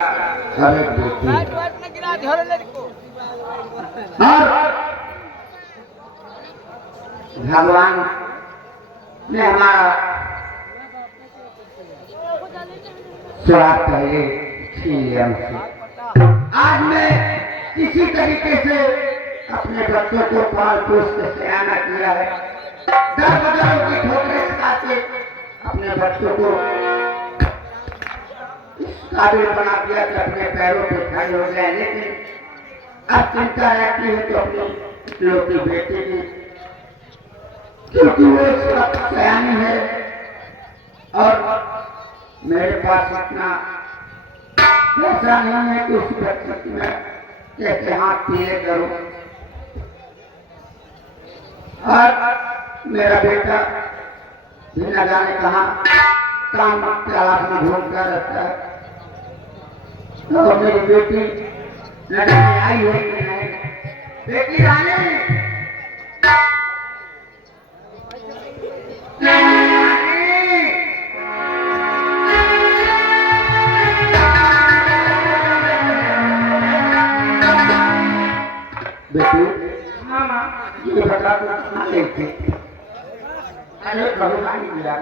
अरे बेटी और भगवान ने हमारा स्वाद पहले छीन लिया हमसे। आज मैं किसी तरीके से अपने बच्चों को पाल पोस के सयाना किया है। दर बदर की ठोकरें खाते अपने बच्चों को काबिल बना दिया कि अपने पैरों पे खड़े हो गए। लेकिन अब चिंता रहती है तो अपनी इकलौती बेटी की, क्योंकि वो इस वक्त सयानी है और मेरे पास इतना पैसा नहीं है कि उस बच्चे की मैं कैसे हाथ पीले करूं। और मेरा बेटा भी न जाने कहाँ काम तलाश में घूमता रहता है। तो मेरी बेटी लड़ने आई है कि नहीं? बेटी रानी, बेटी मामा ये बता तो कहाँ गई थी? अरे भगवान मिला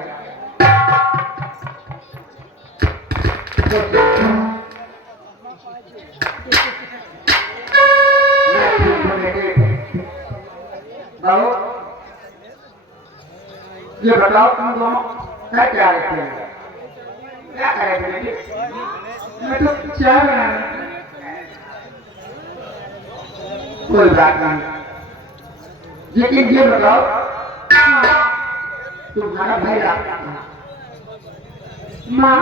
बाबू, ये बताओ तुम दोनों क्या क्या रखते हैं? क्या करेंगे बेटी? मैं तो चाय बना रहा हूं। कोई बात नहीं, लेकिन ये बताओ तुम्हारा भाई आता है? माँ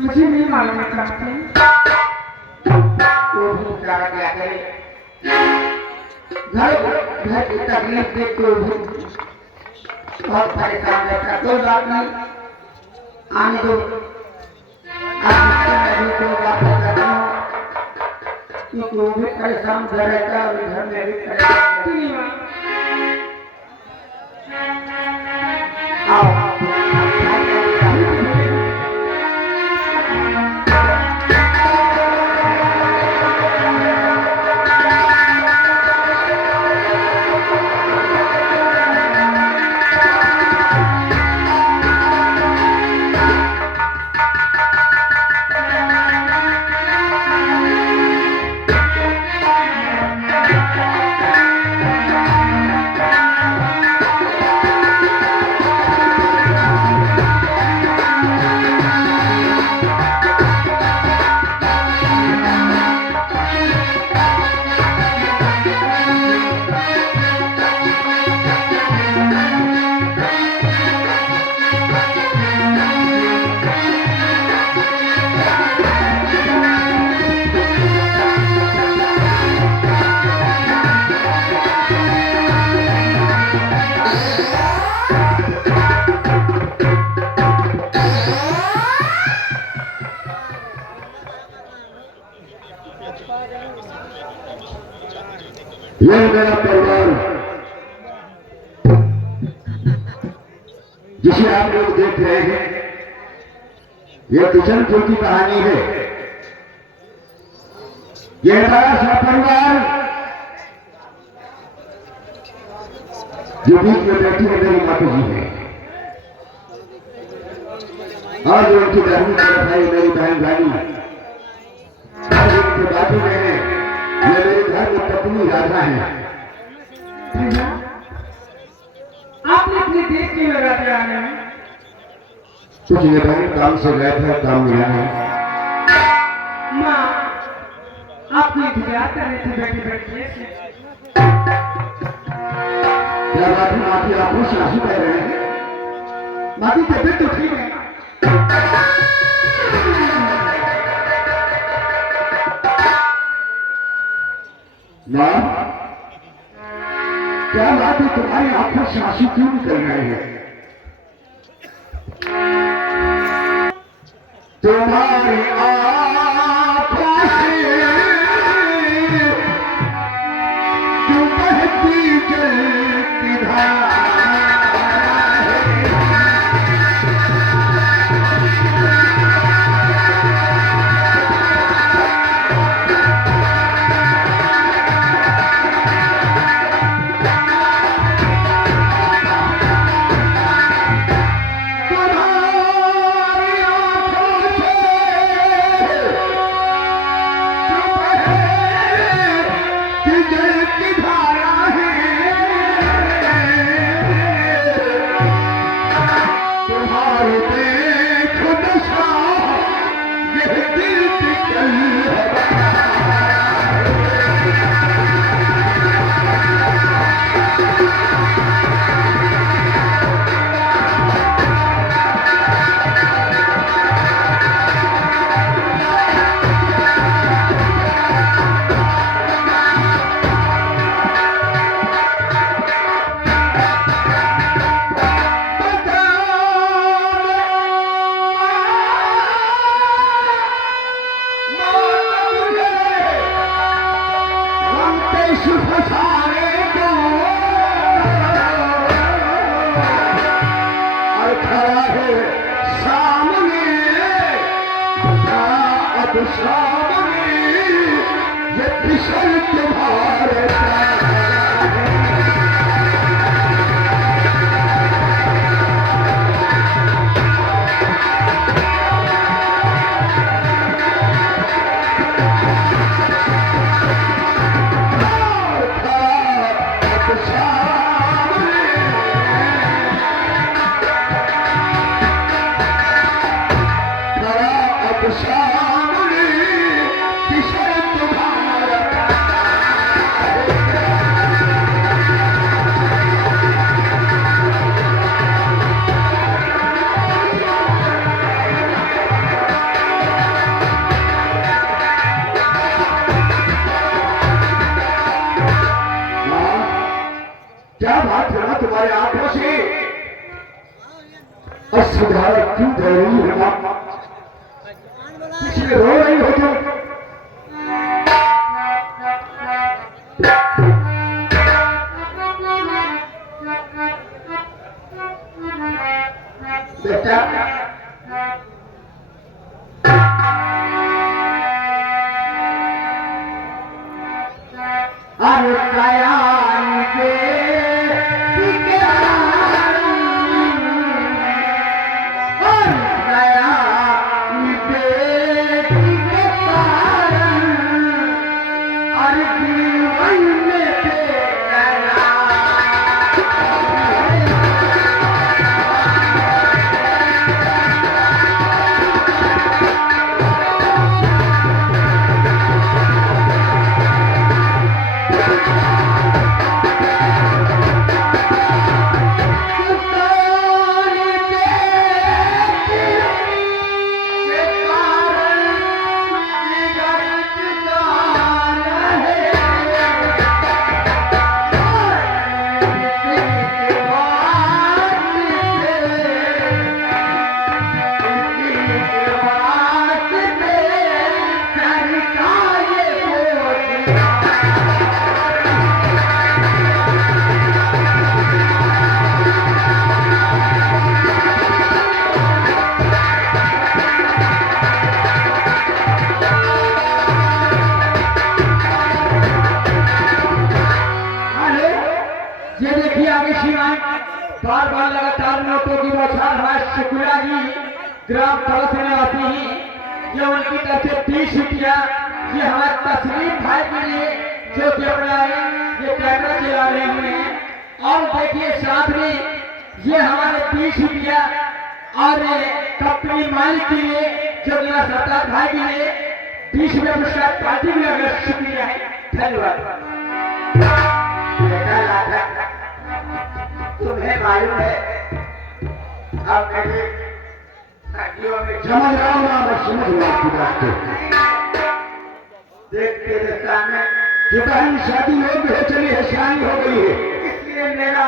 मुझे नहीं मालूम करते वो भी बेचारा क्या करे, घर घर की तकलीफ देख के भी बहुत परेशान रहता। कोई बात नहीं, आने दो। आप कोई बात करता हूँ क्योंकि वो भी परेशान घर रहता है और घर में भी परेशान। आओ ये मेरा परिवार जिसे आप लोग देख रहे हैं, ये किशनपुर की कहानी है। ये हमारा सा परिवार जो बीच में बैठी है मेरी माता जी है, और जो उनकी धर्मी तरफ है मेरी बहन रानी, और उनके बाजू में है ये मेरे घर में पत्नी राधा है। आपने अपने देश क्यों लगा दिया आने में? कुछ ये बहन काम से गए थे, काम मिला नहीं। माँ आप ये इंतजार कर रहे थे बैठे बैठे? क्या बात है माफी, आप कुछ आंसू कह रहे हैं? माफी तबियत तो ठीक है। माँ क्या बात है, तुम्हारी आंखों से आंसू क्यों निकल रहे हैं? तुम्हारी आंखों से क्यों बहती जलती धारा है? देश फसाने को और खड़ा है सामने, अब सामने ये फिसल तुम्हारे क्या बात है ना तुम्हारे आंखों से असुधार क्यों दे रही है मां? इसलिए रो रही हो तुम? बेटा बार बार लगातार नोटों की बौछार हमारे शुक्ला जी ग्राम पड़ोस में आती हैं। ये उनकी तरफ से 30 रुपया ये हमारे तस्लीम भाई के लिए जो कि अपना ये कैमरा चला रहे हुए हैं। और देखिए साथ में ये हमारे 30 रुपया और कंपनी मालिक के लिए जो मेरा सरदार भाई के लिए 20 रुपया पुरस्कार पार्टी में अगर शुक्रिया है। धन्यवाद। तुम्हें मालूम है अब मेरे साथियों में समझ रहा हूँ मैं समझ रहा आपकी बात को। देख तेरे सामने जो बहन शादी हो गई है, चली है, शादी हो गई है, इसलिए मेरा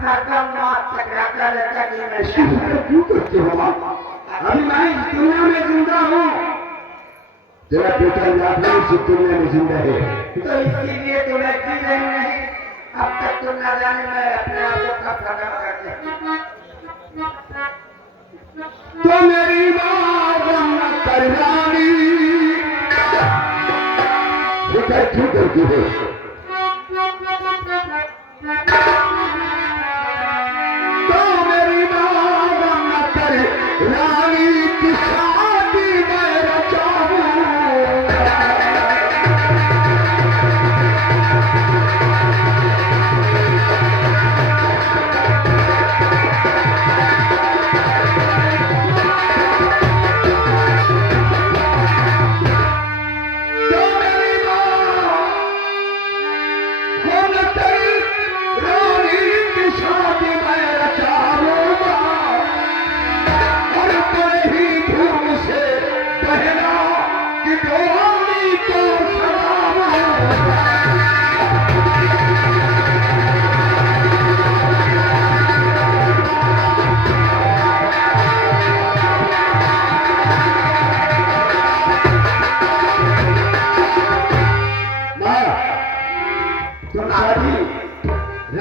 हरदम माँ टकराता रहता कि मैं शादी क्यों करते हो माँ? अभी मैं इस दुनिया में जिंदा हूँ, तेरा बेटा याद इस दुनिया में जिंदा है, तो इसीलिए तुम्हें जी रही नहीं। अब तक तुम न जाने मैं अपने आप को कब खत्म करते तो मेरी बात करवानी क्यों करती हो? तो मेरी बात करवानी की शादी मैं रचाऊं।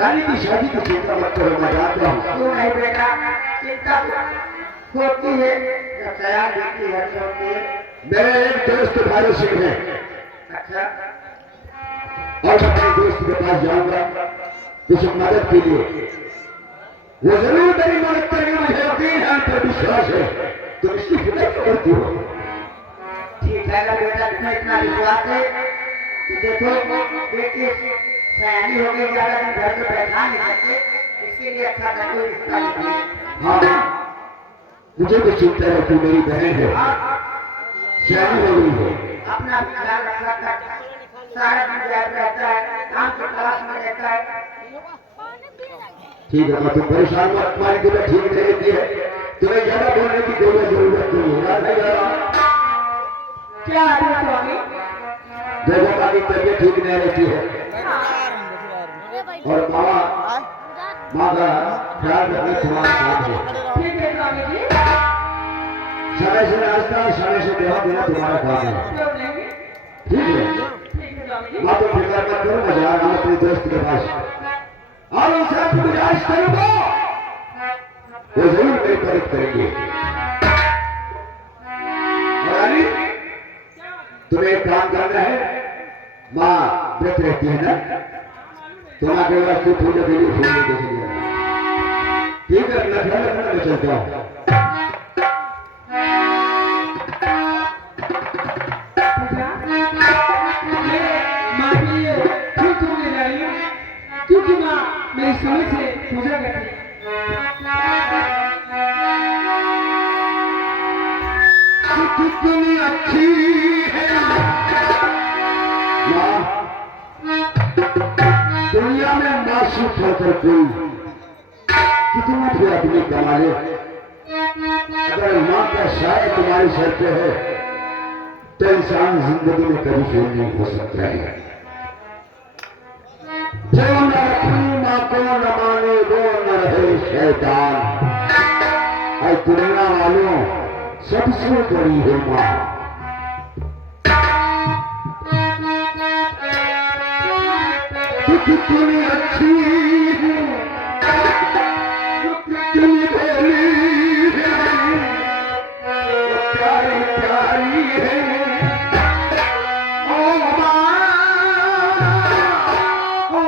रानी की शादी की चिंता मत करो, मैं जानता हूँ। क्यों नहीं बेटा, चिंता होती है जब सयान होती है होती है। मेरे एक दोस्त भाई सिंह है, अच्छा और अपने दोस्त के पास जाऊंगा कुछ मदद के लिए। वो जरूर मेरी मदद करेंगे, मुझे यकीन है, पर विश्वास है। तुम इसकी फिक्र क्यों करती हो? ठीक है ना बेटा, तुम्हें इतना विश्वास है तो देखो बेटी सयानी हो गई, ज्यादा दिन घर में बैठा नहीं सकते, इसके लिए अच्छा सा कोई रिश्ता नहीं। हाँ, मुझे भी चिंता है, तू मेरी बहन है, सयानी हो गई है, अपना भी ख्याल रखना करता, सारा दिन गायब रहता है, काम के तलाश में रहता है। ठीक है, मैं तुम परेशान मत, तुम्हारी तबीयत ठीक नहीं रहती है, तुम्हें ज्यादा बोलने की कोई जरूरत नहीं है। याद है क्या है स्वामी? देखो हमारी तबीयत ठीक नहीं रहती है और माँ का ख्याल रखना तुम्हारा काम है। ठीक है स्वामी जी, समय से नाश्ता, समय से दवा देना तुम्हारा काम है। क्यों नहीं? ठीक है, ठीक है स्वामी जी। माँ तो फिक्र मत करो, मैं जा रहा हूँ अपने दोस्त के पास और उनसे आपकी गुजारिश करूंगा, वो जरूर मेरी मदद करेंगे। और अली, तुम्हें एक काम करना है, माँ व्रत रहती है ना, तुम्हारे वास्ते पूजा के लिए फूल लेके चली जाना। ठीक है, अपना ख्याल रखना, मैं चलता हूँ। क्योंकि माँ मेरी समय से पूजा करती है। कितनी अच्छी है माँ, दुनिया में मासूम होकर कोई कितना भी आदमी कमा ले, अगर माँ का साया तुम्हारे सर पे है तो इंसान जिंदगी में कभी फेल नहीं हो सकता है। जो न रखी माँ को न माने वो न रहे शैतान, और दुनिया वालों सबसे बड़ी है माँ। कितनी अच्छी है, कितनी भोली है, प्यारी प्यारी है। ओ माँ, ओ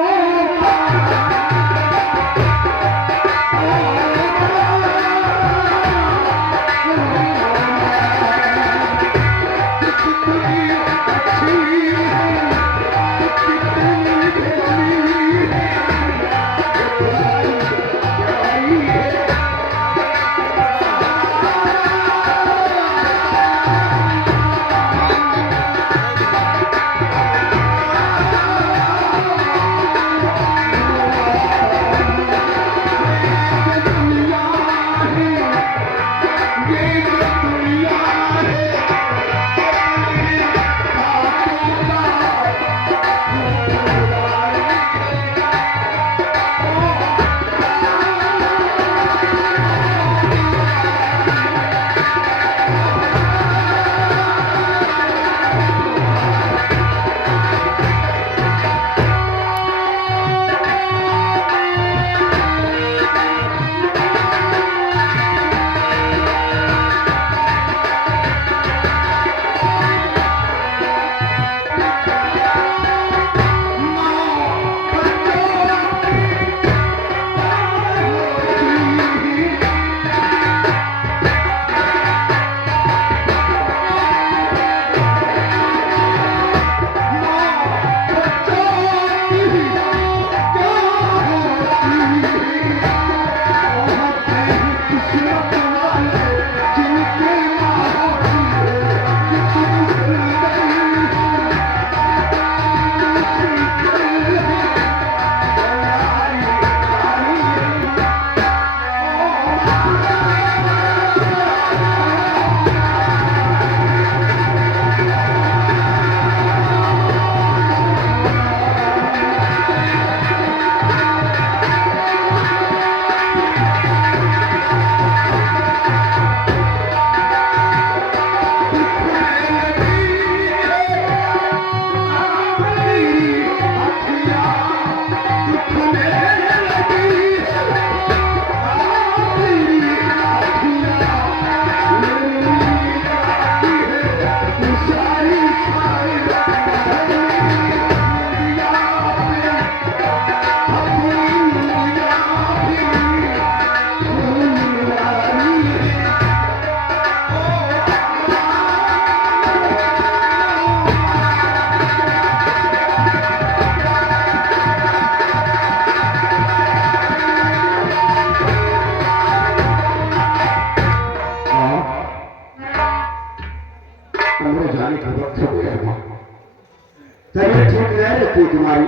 तबीयत ठीक नहीं रहती तुम्हारी।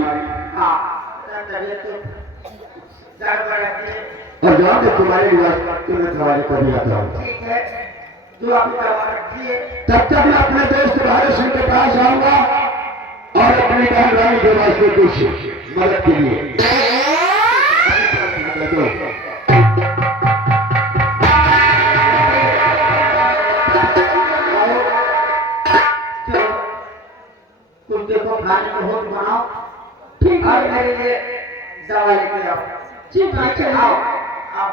हाँ तबीयत तो गड़बड़ रहती है। और जहाँ तक तुम्हारे इलाज तुम्हें दवाई कर आता हूँ। ठीक है जो आप दवा रखिए। तब तक मैं अपने दोस्त भाई सिंह के पास जाऊंगा और अपनी बहन रानी के वास्ते कुछ मदद के लिए। कुछ देखो खाने को होट बनाओ। ठीक है और मेरे लिए दवा लेके आओ। ठीक है आओ आओ।